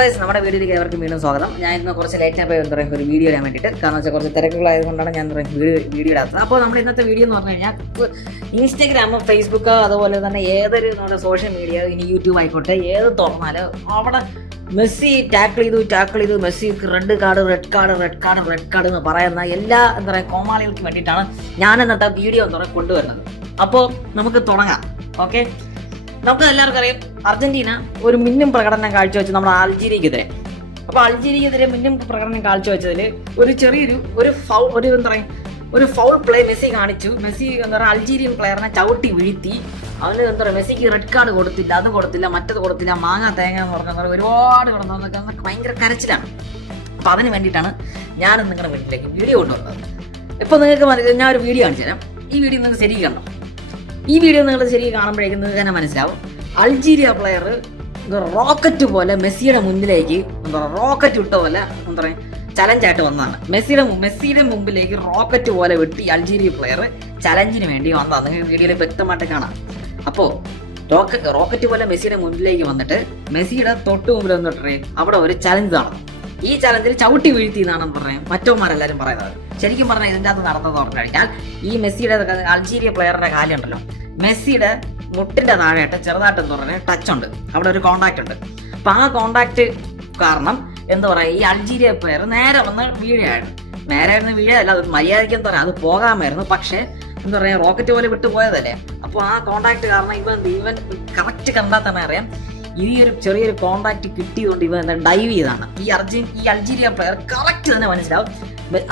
Guys, നമ്മുടെ വീഡിയോയിലേക്ക് ഏവർക്കും വീണ്ടും സ്വാഗതം. ഞാൻ ഇന്ന് കുറച്ച് ലേറ്റ് ആയി എന്താ പറയുക ഒരു വീഡിയോ ഇടാൻ വേണ്ടിയിട്ട്, കാരണം വെച്ചാൽ കുറച്ച് തിരക്കുകളായതുകൊണ്ടാണ് ഞാൻ വീഡിയോ ഇടാത്തത്. അപ്പോൾ നമ്മൾ ഇന്നത്തെ വീഡിയോ എന്ന് പറഞ്ഞു കഴിഞ്ഞാൽ ഇൻസ്റ്റാഗ്രാം, ഫേസ്ബുക്ക്, അതുപോലെ തന്നെ ഏതൊരു നമ്മുടെ സോഷ്യൽ മീഡിയ, ഇനി യൂട്യൂബ് ആയിക്കോട്ടെ, ഏത് തുറന്നാലും അവിടെ മെസ്സി ടാക്കിൾ ചെയ്തു, മെസ്സിക്ക് റെഡ് കാർഡ് എന്ന് പറയുന്ന എല്ലാ എന്താ പറയുക കോമാളികൾക്ക് വേണ്ടിയിട്ടാണ് ഞാൻ ഇന്നത്തെ വീഡിയോ എന്താ പറയുക കൊണ്ടുവരുന്നത്. അപ്പോൾ നമുക്ക് തുടങ്ങാം. ഓക്കെ, നമുക്ക് എല്ലാവർക്കും അറിയാം അർജന്റീന ഒരു മിന്നും പ്രകടനം കാഴ്ചവെച്ച് നമ്മുടെ അൾജീരിയക്കെതിരെ. അപ്പോൾ അൾജീരിയക്കെതിരെ മിന്നും പ്രകടനം കാഴ്ചവെച്ചതിൽ ഒരു ചെറിയൊരു ഒരു ഫൗൾ പ്ലേ മെസ്സി കാണിച്ചു. മെസ്സി എന്താ പറയുക അൾജീരിയൻ പ്ലെയറിനെ ചവിട്ടി വീഴ്ത്തി. അവന് എന്താ പറയുക മെസ്സിക്ക് റെഡ് കാർഡ് കൊടുത്തില്ല, അത് കൊടുത്തില്ല, മറ്റത് കൊടുത്തില്ല, മാങ്ങ തേങ്ങ എന്ന് പറഞ്ഞാൽ ഒരുപാട് കിടന്നൊക്കെ ഭയങ്കര കരച്ചിലാണ്. അപ്പോൾ അതിന് വേണ്ടിയിട്ടാണ് ഞാൻ നിങ്ങളുടെ വീട്ടിലേക്ക് വീഡിയോ കൊണ്ടുവന്നത്. ഇപ്പോൾ നിങ്ങൾക്ക് ഞാൻ ഒരു വീഡിയോ കാണിച്ചു തരാം. ഈ വീഡിയോ നിങ്ങൾക്ക് ശരിക്കും കണ്ടോ? ഈ വീഡിയോ നിങ്ങൾ ശരിക്കും കാണുമ്പോഴേക്കും നിങ്ങൾക്ക് തന്നെ മനസ്സിലാവും അൾജീരിയ പ്ലെയർ റോക്കറ്റ് പോലെ മെസ്സിയുടെ മുന്നിലേക്ക് റോക്കറ്റ് വിട്ട പോലെ എന്താ പറയുക ചലഞ്ചായിട്ട് വന്നതാണ്. മെസ്സിയുടെ മുമ്പിലേക്ക് റോക്കറ്റ് പോലെ വെട്ടി അൾജീരിയ പ്ലെയർ ചലഞ്ചിന് വേണ്ടി വന്നതാണ്. നിങ്ങൾക്ക് വീഡിയോയിൽ വ്യക്തമായിട്ട് കാണാം. അപ്പോൾ റോക്കറ്റ് പോലെ മെസ്സിയുടെ മുന്നിലേക്ക് വന്നിട്ട് മെസ്സിയുടെ തൊട്ട് മുമ്പിൽ വന്നിട്ട് അവിടെ ഒരു ചലഞ്ച് നടന്നു. ഈ ചലഞ്ചിൽ ചവിട്ടി വീഴ്ത്തി എന്നാണ് പറയുന്നത് മറ്റവന്മാരെല്ലാവരും പറയുന്നത്. ശരിക്കും പറഞ്ഞാൽ ഇതിൻ്റെ അകത്ത് നടന്നത് പറഞ്ഞു കഴിഞ്ഞാൽ ഈ മെസ്സിയുടെ അൾജീരിയ പ്ലെയറിന്റെ കാലുണ്ടല്ലോ, മെസ്സിയുടെ മുട്ടിന്റെ താഴെയായിട്ട് ചെറുതായിട്ട് എന്താ പറയുക ടച്ച് ഉണ്ട്, അവിടെ ഒരു കോണ്ടാക്ട് ഉണ്ട്. അപ്പൊ ആ കോണ്ടാക്ട് കാരണം എന്താ പറയുക ഈ അൾജീരിയ പ്ലെയർ നേരെ വന്ന് വീഴയല്ല, അത് മര്യാദയ്ക്ക് എന്താ പറയുക അത് പോകാമായിരുന്നു. പക്ഷേ എന്താ പറയുക റോക്കറ്റ് പോലെ വിട്ടു പോയതല്ലേ. അപ്പോൾ ആ കോണ്ടാക്ട് കാരണം ഇവൻ കറക്റ്റ് കണ്ടാൽ തന്നെ അറിയാം ഈ ഒരു ചെറിയൊരു കോണ്ടാക്ട് കിട്ടിയതുകൊണ്ട് ഇവൻ എന്താ ഡൈവ് ചെയ്താണ്. ഈ അൾജീരിയ പ്ലെയർ കറക്റ്റ് തന്നെ മനസ്സിലാവും,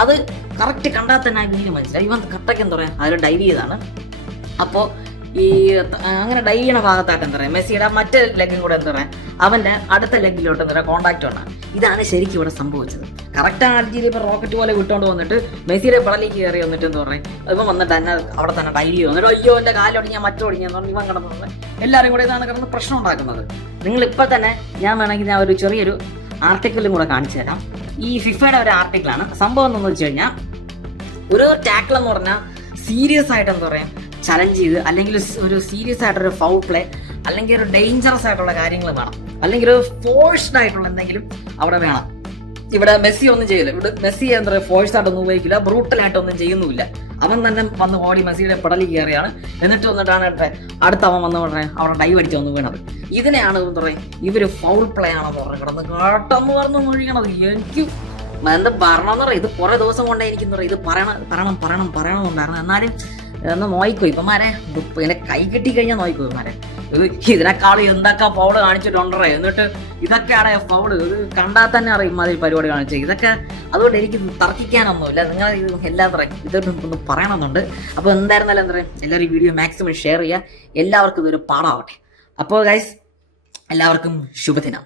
അത് കറക്റ്റ് കണ്ടാൽ തന്നെ ഇതിന് മനസ്സിലാവും ഇവൻ കറക്റ്റ് എന്താ പറയുക അതിൽ ഡൈവ് ചെയ്താണ്. അപ്പോൾ ഈ അങ്ങനെ ഡൈവ് ചെയ്യണ ഭാഗത്തായിട്ട് എന്താ പറയുക മെസ്സിയുടെ മറ്റേ ലെഗും കൂടെ എന്താ പറയുക അവൻ്റെ അടുത്ത ലെഗിലോട്ട് എന്താ പറയുക കോണ്ടാക്ട് ഉണ്ടാകും. ഇതാണ് ശരിക്കും ഇവിടെ സംഭവിച്ചത്. കറക്റ്റാണ് അൾജീരിയ ഇപ്പോൾ റോക്കറ്റ് പോലെ വിട്ടുകൊണ്ട് വന്നിട്ട് മെസ്സിയുടെ പിടലേക്ക് കയറി വന്നിട്ട് എന്താ പറയുക ഇവൻ വന്നിട്ട് തന്നെ അവിടെ തന്നെ ഡൈവ് ചെയ്ത് വന്നിട്ട് അയ്യോ എൻ്റെ കാലൊടിഞ്ഞാൽ മറ്റൊടിഞ്ഞെന്ന് പറഞ്ഞ് ഇവൻ കിടന്നത് എല്ലാവരും കൂടെ ഇതാണ് കിടന്ന് പ്രശ്നം ഉണ്ടാക്കുന്നത്. നിങ്ങളിപ്പോൾ തന്നെ ഞാൻ വേണമെങ്കിൽ ഞാൻ ഒരു ചെറിയൊരു ആർട്ടിക്കിളും കൂടെ കാണിച്ചു തരാം. ഈ ഫിഫയുടെ ഒരു ആർട്ടിക്കിളാണ്. സംഭവം എന്താണെന്ന് വെച്ച് കഴിഞ്ഞാൽ ഒരു ടാക്കിൾ എന്ന് പറഞ്ഞാൽ സീരിയസ് ആയിട്ട് എന്താ പറയുക ചലഞ്ച് ചെയ്ത്, അല്ലെങ്കിൽ ഒരു സീരിയസ് ആയിട്ടൊരു ഫൗൾ പ്ലേ, അല്ലെങ്കിൽ ഒരു ഡേഞ്ചറസ് ആയിട്ടുള്ള കാര്യങ്ങൾ വേണം, അല്ലെങ്കിൽ ഒരു ഫോഴ്സ്ഡ് ആയിട്ടുള്ള എന്തെങ്കിലും അവിടെ വേണം. ഇവിടെ മെസ്സി ഒന്നും ചെയ്യില്ല. ഇവിടെ മെസ്സി എന്താ പറയുക ഫോഴ്സ് ആയിട്ടൊന്നും ഉപയോഗിക്കില്ല, ബ്രൂട്ടലായിട്ടൊന്നും ചെയ്യുന്നുമില്ല. അവൻ തന്നെ വന്ന് ഓടി മെസ്സിയുടെ പെടലിൽ കയറിയാണ്. എന്നിട്ട് വന്നിട്ടാണ് അടുത്ത അവൻ വന്ന് പറഞ്ഞാൽ അവിടെ ഡൈവ് അടിച്ച് വന്ന് വീണത്. ഇതിനെയാണ് എന്താ പറയുക ഇവര് ഫൗൾ പ്ലേ ആണെന്ന് പറഞ്ഞ് കിടന്ന് കാട്ടെന്ന് പറഞ്ഞ് മൊഴിയണത്. എനിക്ക് എന്താ പറയണമെന്ന് പറയാം, ഇത് കുറെ ദിവസം കൊണ്ടേ എനിക്ക് എന്താ പറയുക ഇത് പറയണമെന്നുണ്ടായിരുന്നു. എന്നാലും ഒന്ന് നോയിക്കോ ഇപ്പമാരെ ഇങ്ങനെ കൈ കെട്ടി കഴിഞ്ഞാൽ നോയിക്കോ ഇപ്പമാരെ ഇതിനേക്കാളും എന്തൊക്കെ ഫൗള് കാണിച്ചിട്ടുണ്ടോ. എന്നിട്ട് ഇതൊക്കെയാണ് ഫൗള്, ഇത് കണ്ടാൽ തന്നെ അറിയും അതിൽ പരിപാടി കാണിച്ചത്. ഇതൊക്കെ അതുകൊണ്ട് എനിക്ക് തർക്കിക്കാനൊന്നുമില്ല. നിങ്ങൾ ഇത് എല്ലാം ഇതൊന്ന് പറയണമെന്നുണ്ട്. അപ്പോൾ എന്തായിരുന്നാലും എന്താ പറയുക എല്ലാവരും വീഡിയോ മാക്സിമം ഷെയർ ചെയ്യുക. എല്ലാവർക്കും ഇതൊരു പാഠമാവട്ടെ. അപ്പോൾ ഗൈസ് എല്ലാവർക്കും ശുഭദിനം.